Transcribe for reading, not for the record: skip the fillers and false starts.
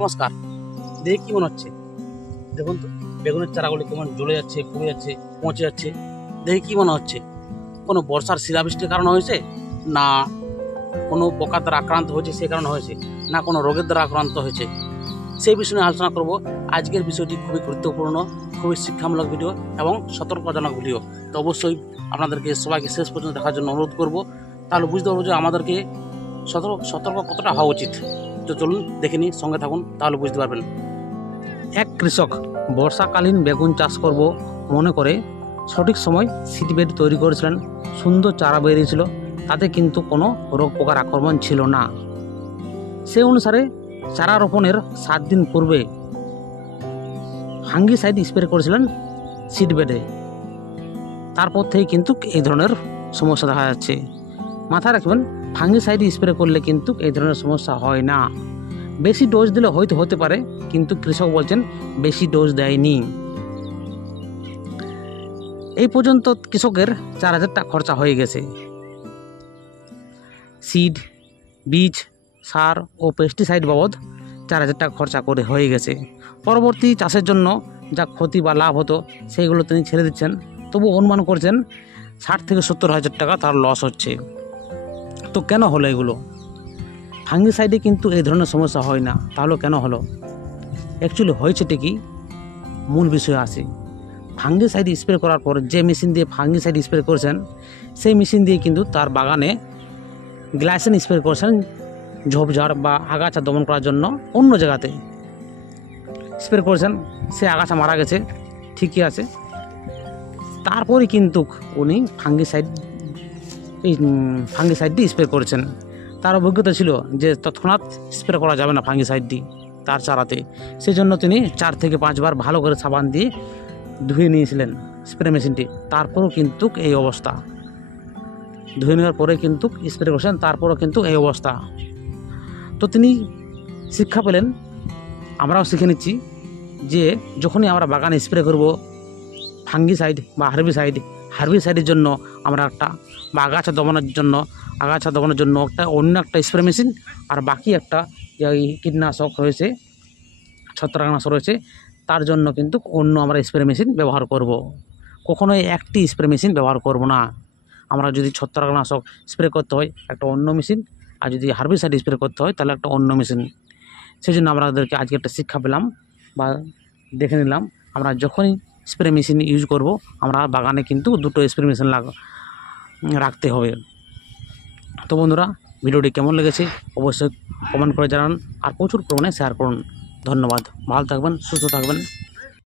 নমস্কার। দেখে কি মনে হচ্ছে? দেখুন তো বেগুনের চারাগুলি কেমন জ্বলে যাচ্ছে, পুড়ে যাচ্ছে, পচে যাচ্ছে। দেখে কি মনে হচ্ছে কোনো বর্ষার শিলাবৃষ্টির কারণে হয়েছে, না কোনো পোকার দ্বারা আক্রান্ত হয়েছে সেই কারণে হয়েছে, না কোনো রোগের দ্বারা আক্রান্ত হয়েছে? সেই বিষয় নিয়ে আলোচনা করব। আজকের বিষয়টি খুবই গুরুত্বপূর্ণ, খুবই শিক্ষামূলক ভিডিও এবং সতর্কজনক ভিডিও। তো অবশ্যই আপনাদেরকে সবাইকে শেষ পর্যন্ত দেখার জন্য অনুরোধ করব। তাহলে বুঝতে পারবো যে আমাদেরকে সতর্ক কতটা হওয়া উচিত। তো চলুন দেখে নিই, সঙ্গে থাকুন, তাহলে বুঝতে পারবেন। এক কৃষক বর্ষাকালীন বেগুন চাষ করব মনে করে সঠিক সময় সিডবেড তৈরি করেছিলেন। সুন্দর চারা বেরিয়েছিল, তাতে কিন্তু কোনো রোগ পোকার আক্রমণ ছিল না। সে অনুসারে চারা রোপণের 7 দিন পূর্বে ফাঙ্গিসাইড স্প্রে করেছিলেন সিডবেডে। তারপর থেকে কিন্তু এই ধরনের সমস্যা দেখা যাচ্ছে। মাথায় রাখবেন, ফাঙ্গিসাইড স্প্রে করলে কিন্তু এই ধরনের সমস্যা হয় না। বেশি ডোজ দিলে হয়তো হতে পারে, কিন্তু কৃষক বলছেন বেশি ডোজ দেয়নি। এই পর্যন্ত কৃষকের 4,000 টাকা খরচা হয়ে গেছে। সিড, বীজ, সার ও পেস্টিসাইড বাবদ 4,000 টাকা খরচা করে হয়ে গেছে। পরবর্তী চাষের জন্য যা ক্ষতি বা লাভ হতো সেইগুলো তিনি ছেড়ে দিচ্ছেন। তবু অনুমান করছেন 60 থেকে 70,000 টাকা তার লস হচ্ছে। তো কেন হলো এগুলো? ফাঙ্গিসাইডে কিন্তু এই ধরনের সমস্যা হয় না, তাহলে কেন হলো? অ্যাকচুয়ালি হয়েছে ঠিকই, মূল বিষয়ে আসে। ফাঙ্গিসাইড স্প্রে করার পর যে মেশিন দিয়ে ফাঙ্গিসাইড স্প্রে করেছেন, সেই মেশিন দিয়ে কিন্তু তার বাগানে গ্লাইসিন স্প্রে করেছেন ঝোপঝাড় বা আগাছা দমন করার জন্য। অন্য জায়গাতে স্প্রে করেছেন, সে আগাছা মারা গেছে, ঠিকই আছে। তারপরে কিন্তু উনি ফাঙ্গিসাইডটি স্প্রে করেছেন। তার অভিজ্ঞতা ছিল যে তৎক্ষণাৎ স্প্রে করা যাবে না ফাঙ্গিসাইডটি তার চারাতে। সেই জন্য তিনি 4 থেকে 5 বার ভালো করে সাবান দিয়ে ধুয়ে নিয়েছিলেন স্প্রে মেশিনটি। তারপরও কিন্তু এই অবস্থা। ধুয়ে নেওয়ার পরে কিন্তু স্প্রে করেছেন, তারপরও কিন্তু এই অবস্থা। তো তিনি শিক্ষা পেলেন, আমরাও শিখে নিচ্ছি যে যখনই আমরা বাগানে স্প্রে করব ফাঙ্গিসাইড বা হার্বিসাইডের জন্য আমরা একটা, বা আগাছা দমনের জন্য একটা অন্য একটা স্প্রে মেশিন, আর বাকি একটা কীটনাশক রয়েছে, ছত্রাকনাশক রয়েছে, তার জন্য কিন্তু অন্য আমরা স্প্রে মেশিন ব্যবহার করব। কখনোই একটি স্প্রে মেশিন ব্যবহার করব না। আমরা যদি ছত্রাকনাশক স্প্রে করতে হয় একটা অন্য মেশিন, আর যদি হার্বিসাইড স্প্রে করতে হয় তাহলে একটা অন্য মেশিন। সেই জন্য আমাদেরকে আজকে একটা শিক্ষা পেলাম বা দেখে নিলাম, আমরা যখনই স্প্রে মেশিন ইউজ করব আমরা বাগানে কিন্তু 2টো স্প্রে মেশিন রাখতে হবে। তো বন্ধুরা, ভিডিওটি কেমন লেগেছে অবশ্যই কমেন্ট করে জানান, আর প্রচুর পরিমাণে শেয়ার করুন। ধন্যবাদ। ভালো থাকবেন, সুস্থ থাকবেন।